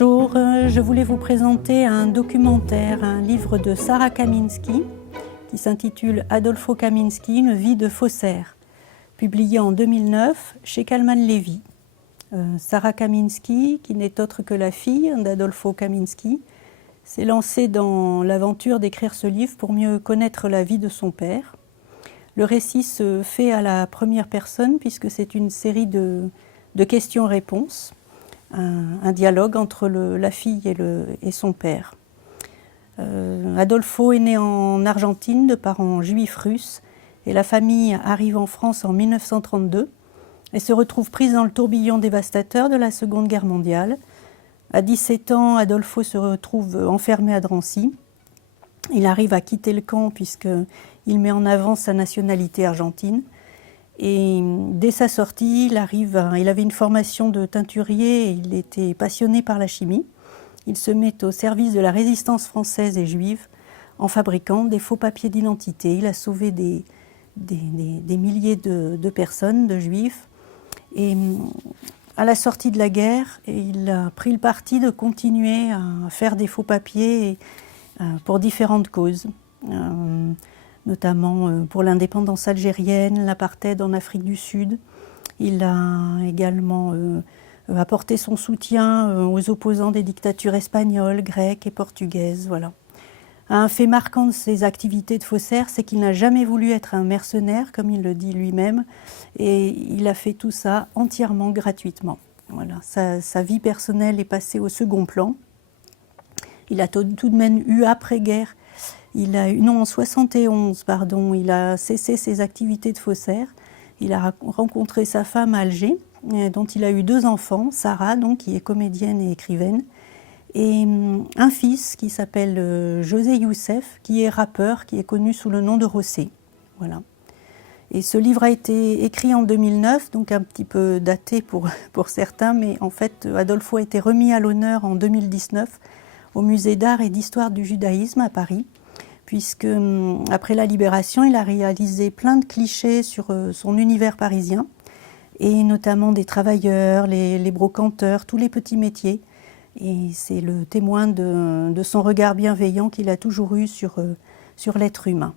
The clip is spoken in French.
Bonjour, je voulais vous présenter un documentaire, un livre de Sarah Kaminski qui s'intitule Adolfo Kaminski, une vie de faussaire, publié en 2009 chez Calman Levy. Sarah Kaminski, qui n'est autre que la fille d'Adolfo Kaminski, s'est lancée dans l'aventure d'écrire ce livre pour mieux connaître la vie de son père. Le récit se fait à la première personne puisque c'est une série de questions-réponses, un dialogue entre la fille et son père. Adolfo est né en Argentine de parents juifs russes et la famille arrive en France en 1932 et se retrouve prise dans le tourbillon dévastateur de la Seconde Guerre mondiale. À 17 ans, Adolfo se retrouve enfermé à Drancy. Il arrive à quitter le camp puisqu'il met en avant sa nationalité argentine. Et dès sa sortie, il avait une formation de teinturier et il était passionné par la chimie. Il se met au service de la résistance française et juive en fabriquant des faux papiers d'identité. Il a sauvé des milliers de personnes, de juifs. Et à la sortie de la guerre, il a pris le parti de continuer à faire des faux papiers pour différentes causes. Notamment pour l'indépendance algérienne, l'apartheid en Afrique du Sud. Il a également apporté son soutien aux opposants des dictatures espagnoles, grecques et portugaises. Voilà. Un fait marquant de ses activités de faussaire, c'est qu'il n'a jamais voulu être un mercenaire, comme il le dit lui-même, et il a fait tout ça entièrement gratuitement. Voilà. Sa vie personnelle est passée au second plan. Il a tout de même eu après-guerre. En 71, il a cessé ses activités de faussaire. Il a rencontré sa femme à Alger, dont il a eu 2 enfants, Sarah, donc, qui est comédienne et écrivaine, et un fils qui s'appelle José Youssef, qui est rappeur, qui est connu sous le nom de Rossé. Voilà. Et ce livre a été écrit en 2009, donc un petit peu daté pour certains, mais en fait, Adolfo a été remis à l'honneur en 2019 au Musée d'art et d'histoire du judaïsme à Paris, puisque après la Libération, il a réalisé plein de clichés sur son univers parisien, et notamment des travailleurs, les brocanteurs, tous les petits métiers. Et c'est le témoin de son regard bienveillant qu'il a toujours eu sur l'être humain.